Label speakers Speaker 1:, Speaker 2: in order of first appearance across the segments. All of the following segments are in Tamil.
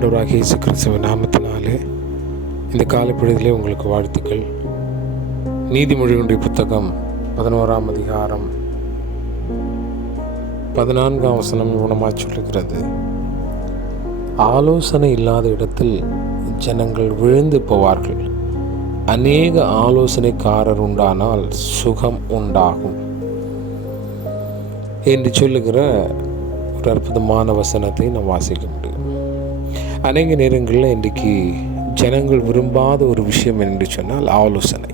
Speaker 1: ஆண்டவராக இயேசு கிறிஸ்துவ நாமத்தினாலே இந்த காலப்பொழுதிலே உங்களுக்கு வாழ்த்துக்கள். நீதிமொழிகளுடைய புத்தகம் பதினோராம் அதிகாரம் பதினான்காம் வசனம் குணமாக சொல்லுகிறது. ஆலோசனை இல்லாத இடத்தில் ஜனங்கள் விழுந்து போவார்கள். அநேக ஆலோசனைக்காரர் உண்டானால் சுகம் உண்டாகும். என்று சொல்லுகிற ஒரு அற்புதமான வசனத்தை நாம் வாசிக்க முடியும். அநேக நேரங்களில் இன்றைக்கு ஜனங்கள் விரும்பாத ஒரு விஷயம் என்று சொன்னால் ஆலோசனை.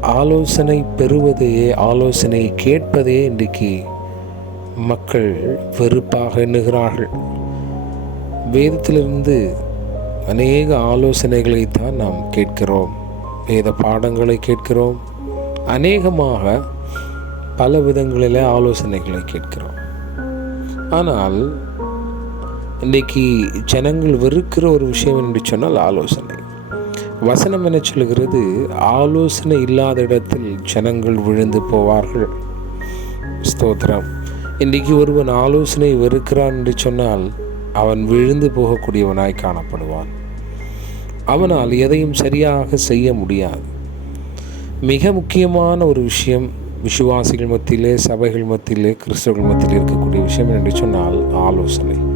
Speaker 1: ஆலோசனை பெறுவதையே ஆலோசனை கேட்பதையே இன்றைக்கு மக்கள் வெறுப்பாக எண்ணுகிறார்கள். வேதத்திலிருந்து அநேக ஆலோசனைகளை தான் நாம் கேட்கிறோம். வேத பாடங்களை கேட்கிறோம். அநேகமாக பல விதங்களில் ஆலோசனைகளை கேட்கிறோம். ஆனால் இன்றைக்கி ஜனங்கள் வெறுக்கிற ஒரு விஷயம் என்று சொன்னால் ஆலோசனை. வசனம் என சொல்கிறது? ஆலோசனை இல்லாத இடத்தில் ஜனங்கள் விழுந்து போவார்கள். ஸ்தோத்திரம். இன்றைக்கு ஒருவன் ஆலோசனை வெறுக்கிறான் என்று சொன்னால் அவன் விழுந்து போகக்கூடியவனாய் காணப்படுவான். அவனால் எதையும் சரியாக செய்ய முடியாது. மிக முக்கியமான ஒரு விஷயம் விசுவாசிகள் மத்தியிலே சபைகள் மத்தியிலே கிறிஸ்தவர்கள் மத்தியில் இருக்கக்கூடிய விஷயம் என்று சொன்னால் ஆலோசனை.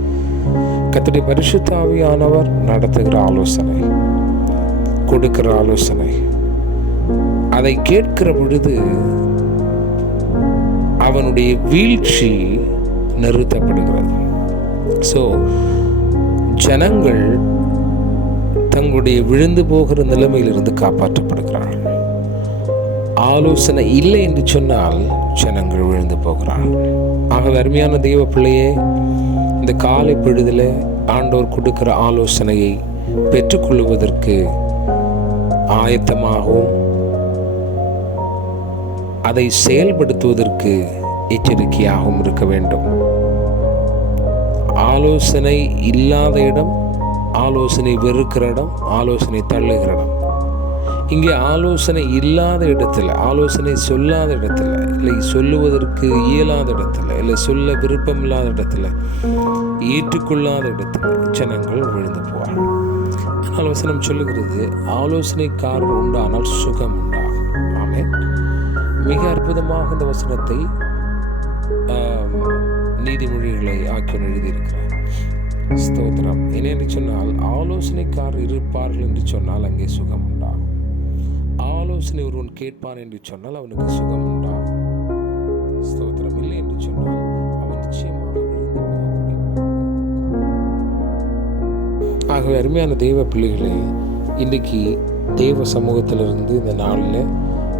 Speaker 1: கத்துடைய பரிசுத்தாவியானவர் நடத்துகிற ஆலோசனை கொடுக்கிற ஆலோசனை அதை கேட்கிற பொழுது அவனுடைய வீழ்ச்சி நிறுத்தப்படுகிறது. ஸோ ஜனங்கள் தங்களுடைய விழுந்து போகிற நிலைமையிலிருந்து காப்பாற்றப்படுகிறார்கள். ஆலோசனை இல்லை என்று சொன்னால் ஜனங்கள் விழுந்து போகிறார்கள். ஆக அருமையான தெய்வ பிள்ளையே இந்த காலை பொழுதில் ஆண்டோர் கொடுக்கிற ஆலோசனையை பெற்றுக்கொள்வதற்கு ஆயத்தமாகவும் அதை செயல்படுத்துவதற்கு எச்சரிக்கையாகவும் இருக்க வேண்டும். ஆலோசனை இல்லாத இடம் ஆலோசனை வெறுக்கிற இடம் ஆலோசனை தள்ளுகிற இடம். இங்கே ஆலோசனை இல்லாத இடத்துல ஆலோசனை சொல்லாத இடத்துல இல்லை சொல்லுவதற்கு இயலாத இடத்துல இல்லை சொல்ல விருப்பம் இல்லாத இடத்துல ஏற்றுக்கொள்ளாத இடத்துல ஜனங்கள் விழுந்து போவார்கள். ஆனால் வசனம் சொல்லுகிறது ஆலோசனைக்காரர் உண்டானால் சுகம் உண்டாகும். ஆமே மிக அற்புதமாக இந்த வசனத்தை நீதிமொழிகளை ஆக்கியோன் எழுதியிருக்கிறார். ஸ்தோத்திரம். என்னென்னு சொன்னால் ஆலோசனைக்காரர் இருப்பார்கள் என்று சொன்னால் அங்கே சுகம் உண்டாகும். ஆலோசனை ஒருவன் கேட்பான் என்று சொன்னால் அவனுக்கு சுகம் உண்டாகும் ஸ்தோத்திரம் இல்லை என்று சொன்னால் அவன் நிச்சயமாக ஆகவே அருமையான தெய்வ பிள்ளைகளே இன்றைக்கு தெய்வ சமூகத்திலிருந்து இந்த நாளில்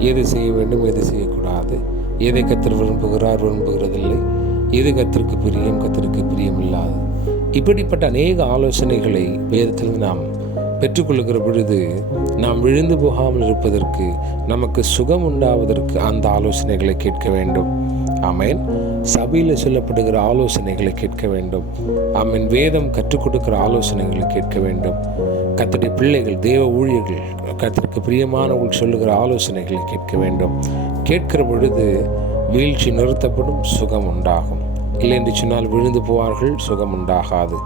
Speaker 1: எது செய்ய வேண்டும் எது செய்யக்கூடாது எதை கத்தர் விரும்புகிறார் விரும்புகிறதில்லை எது கத்திற்கு பிரியம் கத்திற்கு பிரியம் இல்லாது இப்படிப்பட்ட அநேக ஆலோசனைகளை வேதத்தில் நாம் பெற்றுக்கொள்கிற பொழுது நாம் விழுந்து போகாமல் இருப்பதற்கு நமக்கு சுகம் உண்டாவதற்கு அந்த ஆலோசனைகளை கேட்க வேண்டும். ஆமேன். சபையில் சொல்லப்படுகிற ஆலோசனைகளை கேட்க வேண்டும். ஆமீன். வேதம் கற்றுக் கொடுக்கிற ஆலோசனைகளை கேட்க வேண்டும். கத்தடி பிள்ளைகள் தேவ ஊழியர்கள் கத்திற்கு பிரியமானவர்கள் சொல்லுகிற ஆலோசனைகளை கேட்க வேண்டும். கேட்கிற பொழுது வீழ்ச்சி நிறுத்தப்படும் சுகம் உண்டாகும். இல்லை என்று சொன்னால் விழுந்து போவார்கள் சுகம் உண்டாகாது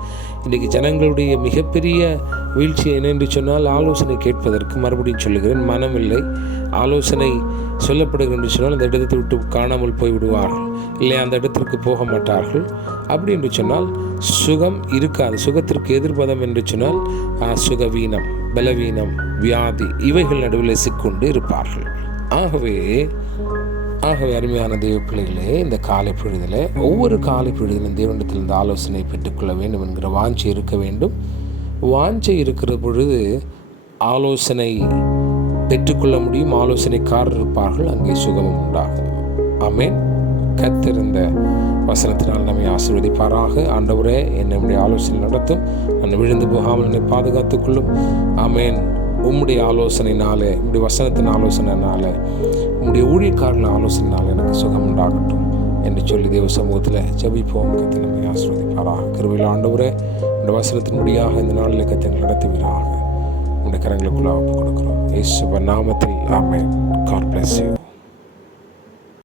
Speaker 1: இன்றைக்கு ஜனங்களுடைய மிகப்பெரிய வீழ்ச்சி என்னென்று சொன்னால் ஆலோசனை கேட்பதற்கு மறுபடியும் சொல்லுகிறேன் மனமில்லை. ஆலோசனை சொல்லப்படுகிறது என்று சொன்னால் அந்த இடத்தை விட்டு காணாமல் போய் விடுவார்கள் இல்லை அந்த இடத்திற்கு போக மாட்டார்கள். அப்படி என்று சொன்னால் சுகம் இருக்காது. சுகத்திற்கு எதிர்பதம் என்று சொன்னால் சுகவீனம் பலவீனம் வியாதி இவைகள் நடுவில் சிக்கொண்டு இருப்பார்கள். ஆகவே ஆகவே அருமையான தெய்வ பிள்ளைகளே இந்த காலை பொழுதில் ஒவ்வொரு காலை பொழுதிலும் தேவனிடத்தில் இந்த ஆலோசனை பெற்றுக்கொள்ள வேண்டும் என்கிற வாஞ்சை இருக்க வேண்டும். வாஞ்சை இருக்கிற பொழுது ஆலோசனை பெற்றுக்கொள்ள முடியும். ஆலோசனைக்காரர் இருப்பார்கள் அங்கே சுகமும் உண்டாகும். ஆமேன். கத்திருந்த வசனத்தினால் நம்மை ஆசீர்வதிப்பாராக. ஆண்டவரே என்னுடைய ஆலோசனை நடத்தும். நான் விழுந்து போகாமல் என்னை பாதுகாத்துக்கொள்ளும் ஆமேன். உம்முடைய ஆலோசனைனாலே உம்முடைய வசனத்தின் ஆலோசனைனால உங்களுடைய ஊழியக்காரர்கள் ஆலோசனைனால எனக்கு சுகம் உண்டாகட்டும் என்று சொல்லி தேவ சமூகத்தில் ஜபிப்போம். கத்தை நம்மை ஆசிர்வதிப்பாராக. கருவையில் ஆண்டவரே இந்த வசனத்தின்படியாக இந்த நாளில் கத்தை நடத்துவீராக. உடைய கரங்களுக்குள்ளாக ஒப்பு கொடுக்குறோம். ஏசுப நாமத்தில் ஆமே காட் பிளஸ் யூ